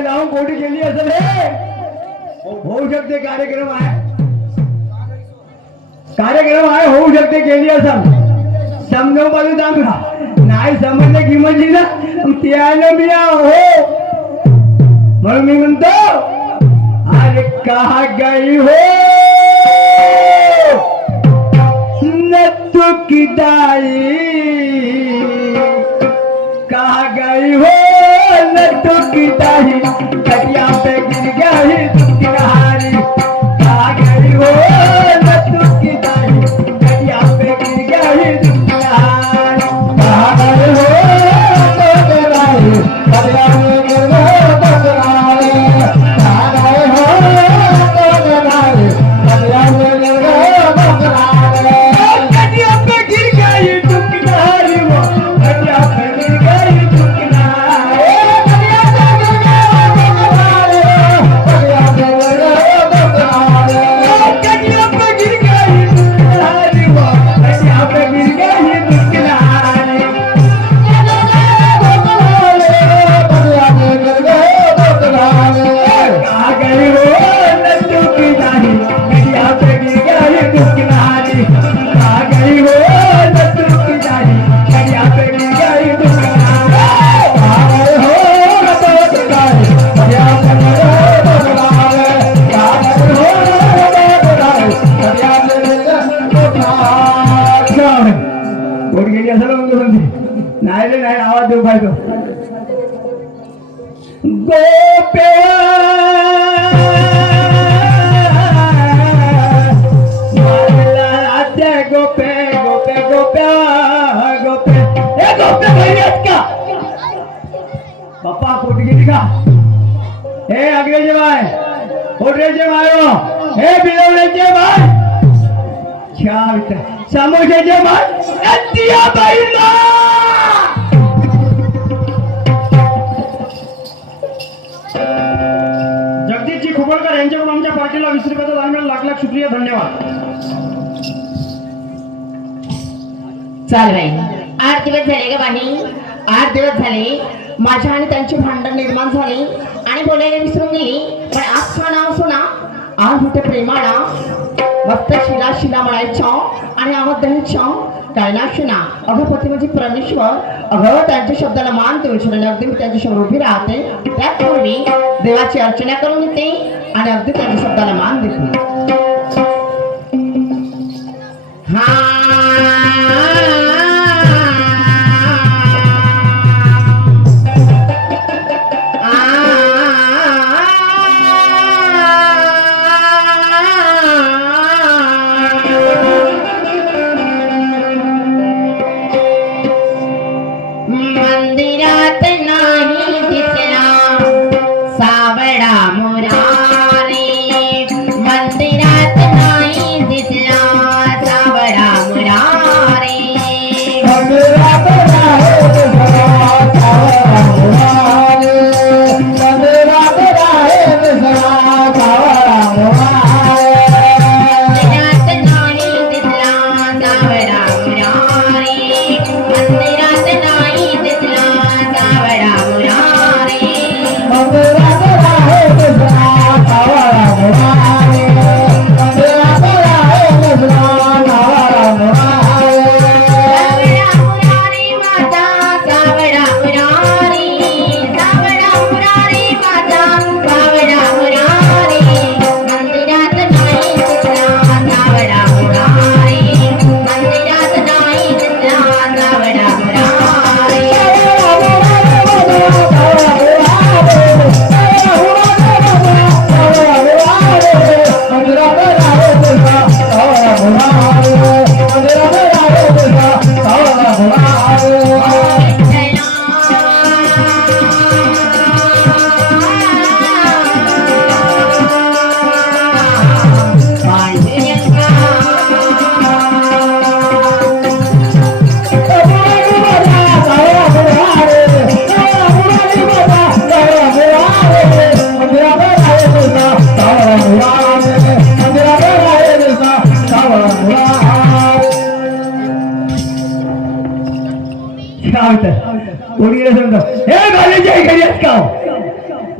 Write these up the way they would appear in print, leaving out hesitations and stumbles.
नाव कोणी केली असेल हे होऊ शकते कार्यक्रम आहे होऊ शकते केली असेल समजावून पाहिजे चांगला नाही समजले की म्हणजे ना त्यानं मी हो म्हणून मी म्हणतो अरे कहा गई हो न तू किदाई कहा गई हो न तू किदाई कटिया पे गिर गई तुम किनारी कहा गई हो न तू किदाई कटिया पे गिर गई तुम किनारी कहा गई हो तो किनारी कटिया पे गिर गई तुम किनारी कहा गई हो तो किनारी कटिया पे गिर गई तुम किनारी कटिया पे गिर गई तुम किनारी वो कटिया पे गिर गई तुम किनारी कटिया पे गिर गई तुम किनारी वो कटिया पे गिर गई तुम किनारी कहा गई हो नट्टू की दाढ़ी कटिया पे गिर गई तुम किनारी कहा गई हो नट्टू की दाढ़ी कटिया पे गिर गई तुम किनारी कहा गई हो नट्टू की दाढ़ी कटिया पे गिर गई तुम किनारी कहा गई हो नट्टू की दाढ़ी कटिया पे गिर गई तुम किनारी कोण गेली असेल म्हणते नाही रे नाही आवाज देऊ पाहिजे गोप्या मारला आद्या गोपे गोपे गोप्या गोपे ए गोप्या बहिणी आहेत का पप्पा कुठे गेली का हे आगळेचे बाय होटरेचे बाय हे बिलवण्याचे बाय छान समोसेचे बाय अत्या बाईला जगदीशजी खोपडकर यांच्याकडून आमच्या पार्टीला 20 रुपयाचा दान मिळाला. लाख लाख शुक्रिया, धन्यवाद. चाल बाई 8 दिवस झाले ग बाई 8 दिवस झाले माझ्या आणि त्यांची भांडण निर्माण झाली आणि बोलायला विसरून गेली पण आज नाव सुना आज होते प्रेमाला मस्त शिला शिला म्हणायच्या आणि आवाज द्यायच्या काय ना शिना अगं पती म्हणजे परमेश्वर अगं त्यांच्या शब्दाला मान देऊ आणि अगदी मी त्यांच्या समोर उभी राहते त्याचपूर्वी देवाची अर्चना करून घेते आणि अगदी त्यांच्या शब्दाला मान देते मंदिरात नाही दिसला सावळा मुरारी मंदिरात नाही दिसला सावळा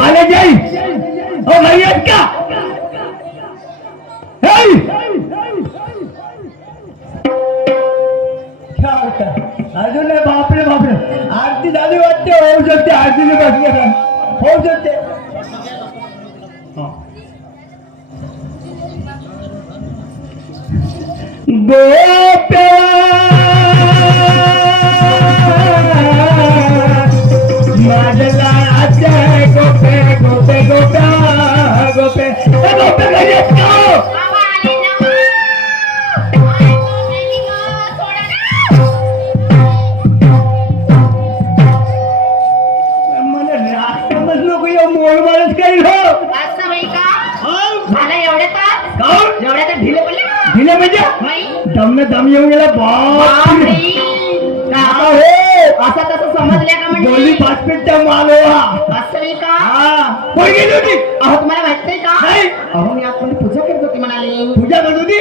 बालाजी हो घरी आहेत का हे! अजून नाही बापरे बापरे आरती झाली वाटते होऊ शकते आरतीने बसले होऊ शकते गोप्या माझला आजय गोपे गोपे गोप्या गोपे गोपे घरी आहेत का बाबा आले ना. आई गोपेली गं, सोडा ना. मला राष्ट्रमच नको या मोड माणूस काही हो असं बाई का? मला एवढ्यातच काऊन एवढ्यातच ढिले पडले का? दिले म्हणजे बाई, दमने दम येऊन गेला बाप बापरे. का? हो असं तसं समजल्या का गोली म्हणजे? पाचपेटचा माल हो हा असं बाई का? हा कोण गेली होती अहो तुम्हाला माहित नाही का? नाही अहो मी आतमध्ये पूजा करत होती म्हणाली. पूजा करत होती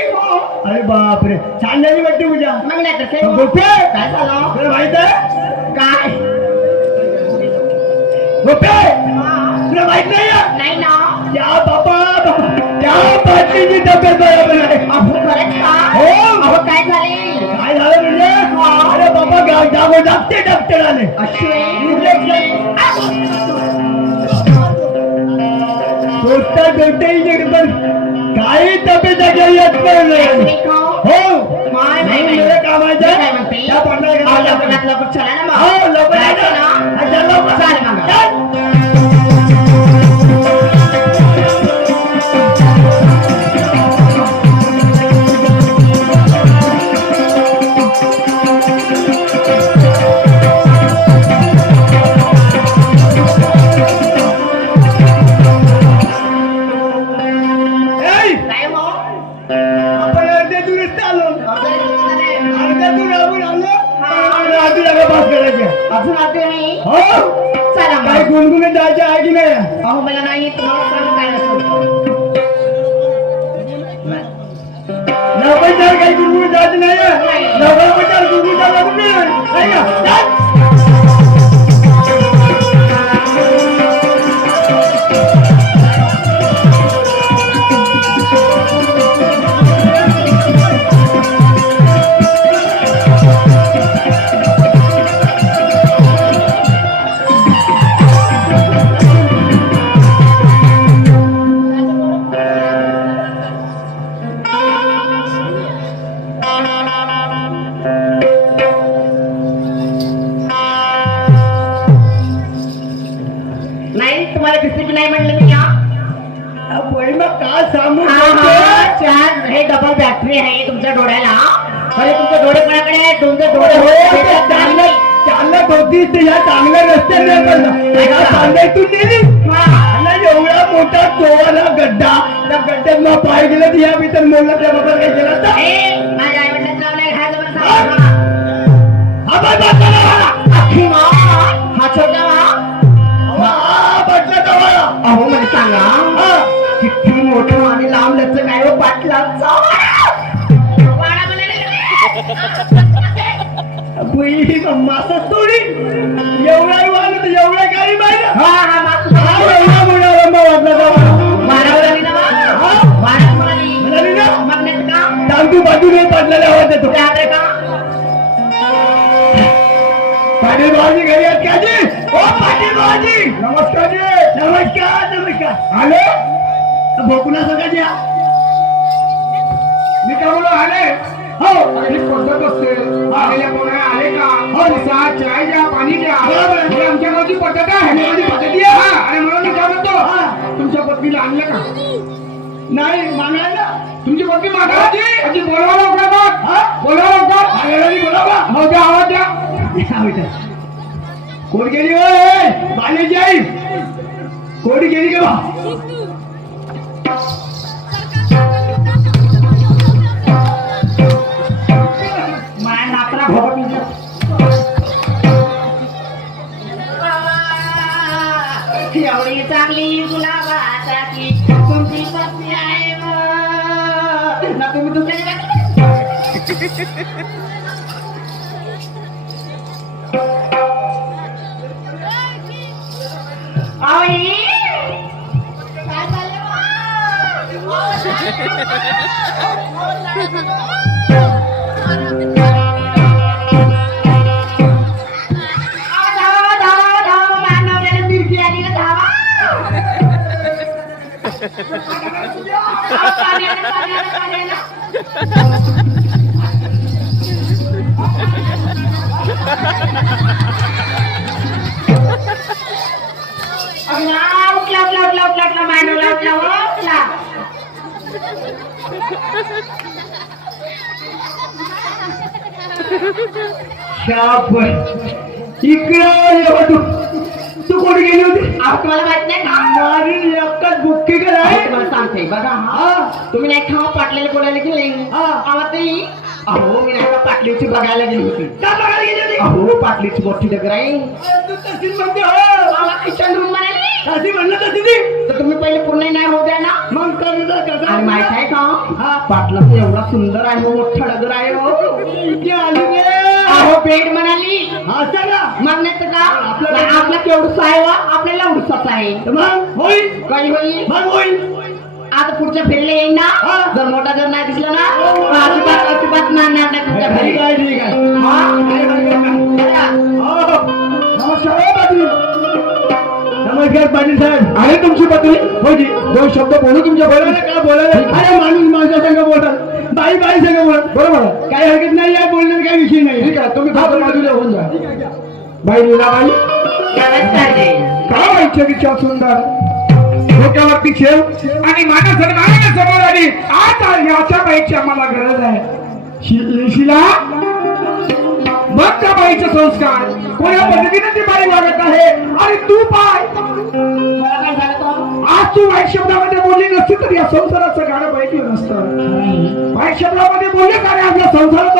अरे बापरे छान झाली वाटते पूजा मग नाही तर काय? गोपे काय झालं? तुला माहित आहे काय? गोपे तुला माहित नाही आहे? नाही ना. त्या बाबा त्या बाटलीची तब्येत बरोबर आहे अहो खरंच का? हो. अहो काय झाले? काय झालं म्हणजे अरे बाबा जागो जागते डॉक्टर आले डॉक्टर भेटते इंजेक्शन काही तब्येत येत नाही हो माय मेरे काम आहे काय म्हणते? त्या पांढऱ्या लवकरात लवकर चला ना मग. हो लवकर जायचं ना? अच्छा, लवकर. चालेल मग. चल. ए, काय मग? आपण अर्ध्या दूरच आलो अर्ध्या दूर आपण आलो आणि आधी जागा पास करायच्या अजून आते नाही. हो चला काय मग. गुणगुणे जायचे आहे की नाही अहो मला नाही तुम्हाला सांगू काय नसतं. लवकर जाय काही गुणगुणे जायचं नाही लवकर गुणगुणे जायला नाही का चल. नाही तुम्हाला बिस्किट नाही म्हणलं मी या. बाई मग काय सांगू चार हे डबल बॅटरी आहे तुमच्या डोळ्याला. अरे तुमचे डोळे कोणाकडे आहेत? तुमचे डोळे हो, भेटत नाही. चालत होती ते या चांगल्या रस्त्याने पडला चांगल्यातून नेली आणि एवढा मोठा चोवाला गड्डा त्या गड्ड्यात मग पाय गेलं तर या भीतर मोडलं त्या बाबा काय केलं तर ए, माझ्या आई वडिलांचं नाव नाही घ्यायचं मला सांगा. हा बाय बाय अख्खी माँ, हा छोटा माँ. बटला कवाला अहो मला सांगा किती मोठं आणि लांब लचक काय हो पाटलांचा. वाडा मासा सोडी एवढा वाढ एवढ्या गाडी बाहेर हा हा मातू एवढा मोठा रंबा वाटला कवाला म्हणाली ना वाडा म्हणाली म्हणाली ना मग नाही का तांदू बाजूने पडलेला आवाज येतो त्याकडे का पाटील भाऊजी घरी आहेत का जी ओ पाटील भाऊजी नमस्कार जी नमस्कार नमस्कार आले भोकुना सगळं द्या मी का बोलो आले हो अरे पद्धत असते आलेल्या कोणा आले का हो सा चाय द्या पाणी द्या बरोबर. ही आमच्या गावची पद्धत आहे आमच्या गावची पद्धती आहे. हा, आणि म्हणून मी काय म्हणतो तुमच्या पत्नीला आणलं का नाही मागायला तुमची पत्नी मागायची आजी बोलवा लवकर मग बोलवा लवकर मागायला बोलावा हो द्या आवाज द्या कोण गेली होय बालेजी आई कोण गेली का माया नात्रा भोगत एवढी चांगली गुलाबाची तुमची पत्नी आहे ना तुम्ही दुसऱ्या आई धावा धावा धावा माझ्या नवऱ्याला मिरची आली का धावा पाणी आलं, पाणी आलं, पाणी आलं. उठला उठला उठला उठला उठला माझ्या नवऱ्याला उठला शाबास. इकडं ये तू तू कोणी गेली होती अहो तुम्हाला माहित नाही का मारी एकच बुक्की अहो, कराय तुम्हाला सांगते बघा हा तुम्ही नाही खावा पाटलेले बोलायला गेले हा. आवडते अहो मी नाही का पाटलीची बघायला गेली होती का बघायला गेली होती अहो पाटलीची मोठी डगर आहे तू तशीच म्हणते हो मला किचन रूम म्हणाली अशी म्हणलं तशी ती तर तुम्ही पहिले पूर्ण नाही होऊ द्या ना मग कसं कसं आणि माहित आहे का हा. पाटला तर एवढा सुंदर आहे हो, मोठा डगर आहे हो इथे आली रे अहो बेड म्हणाली असं ना मग नाही तर का आपला केवढसा आहे वा आपल्याला उडसाच आहे मग होईल काही होईल मग होईल आता पुढच्या फेरीला येईन ना हा. जर मोठा जर नाही दिसला ना अजिबात अजिबात नाणार नाही तुमच्या घरी ठीक आहे ठीक आहे हा? काय हरकत नाही. चला. हो. नमस्कार हो पाटील नमस्कार पाटील साहेब आहे तुमची पत्नी हो जी दोन शब्द बोलू तुमच्या बोलायला का बोलायला अरे माणूस माणसा संघ बोलतात बाई बाई संघ बोलत बरोबर आहे. काही हरकत नाही या बोलण्यात काही विषय नाही ठीक आहे तुम्ही बाजूला होऊन जा बाई लीलाबाई नमस्कार जय. काय इच्छा सुंदर डोक्यावरती ठेव आणि माझ्या सन्मानाने समोर आली आता याच्या बाईची आम्हाला गरज आहे शिला मग त्या बाईचे संस्कार कोणत्या पद्धतीने ती बाई वागत आहे आणि तू पाय मला काय झालं तो? आज तू वाईट शब्दामध्ये बोलली नसती तर या संसाराचं गाणं पाहिजे नसतं वाईट शब्दामध्ये बोलले का रे आपल्या संसाराचं